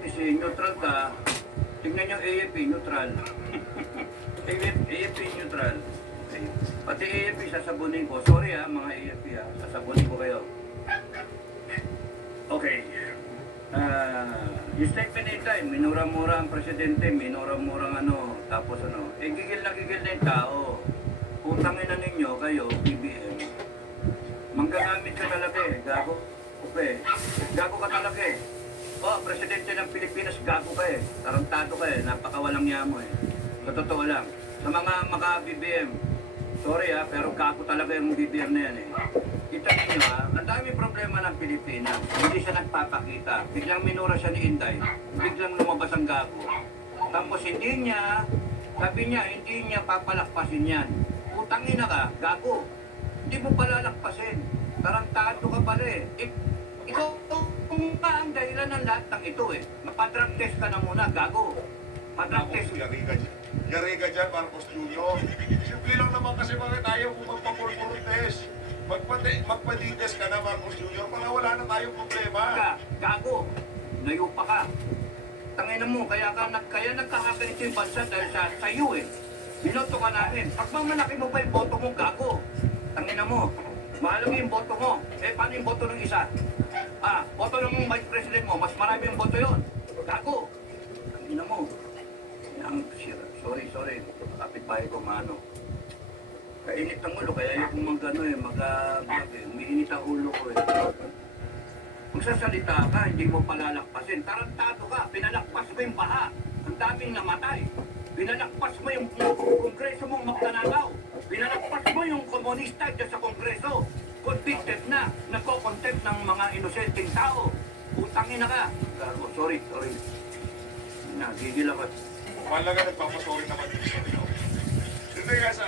kasi neutral ka, tingnan nyo AFP, neutral. AFP, neutral. Okay. Pati AFP, sasabunin ko. Sorry mga AFP sasabunin ko kayo. Okay. Yung statement in time, minura-mura ang presidente, minura-mura tapos gigil na yung tao. Utangin na ninyo kayo, BBM. Manggagamit ka talaga gago. Okay. Gago ka talaga presidente ng Pilipinas, gago ka tarantado ka napakawalang yamo Sa totoo lang. Sa mga maka-BBM, sorry pero gago talaga yung BBM na yan Kita ninyo ang dami problema ng Pilipinas. Hindi siya nagpapakita. Biglang minura siya ni Inday. Biglang lumabas ang gago. Tapos sabi niya, hindi niya papalakpasin yan. Utangin na ka, gago. Hindi mo palalakpasin. Tarantado ka pala Ikaw kung ang dahilan ng lahat ng ito Mapadrag test ka na muna, gago. Padrag test. Yari ka dyan, Marcos Jr. Simple lang naman kasi bakit ayaw mo magpapulpulot test. Magpa-D-test ka na, Marcos Jr. para wala na tayong problema. Gago. Nayo pa ka. Tangina mo, kaya nagkakaganito yung bansa dahil sa iyo Binoto ka namin. Pag mamalaki mo pa yung boto mo, gago. Tangina mo. Mahalaga yung boto mo. Paano yung boto ng isa? Boto ng vice president mo, mas marami yung boto yun. Gago. Tangina mo. Sorry. Kapit bahay ko Kainit ang ulo, kaya yung umiinit ang ulo ko Kung sasalita ka, hindi mo palalakpasin. Tarantado ka, pinalakpas mo yung baha. Ang daming namatay. Pinalakpas mo yung kongreso mong magnanakaw. Pinalakpas mo yung komunista dyan sa kongreso. Convicted na, nagko-contempt ng mga inosenteng tao. Utangin na ka. Sorry. Nagigil ako. Malaga nagpapasorry naman yung sarili. Hindi nga sa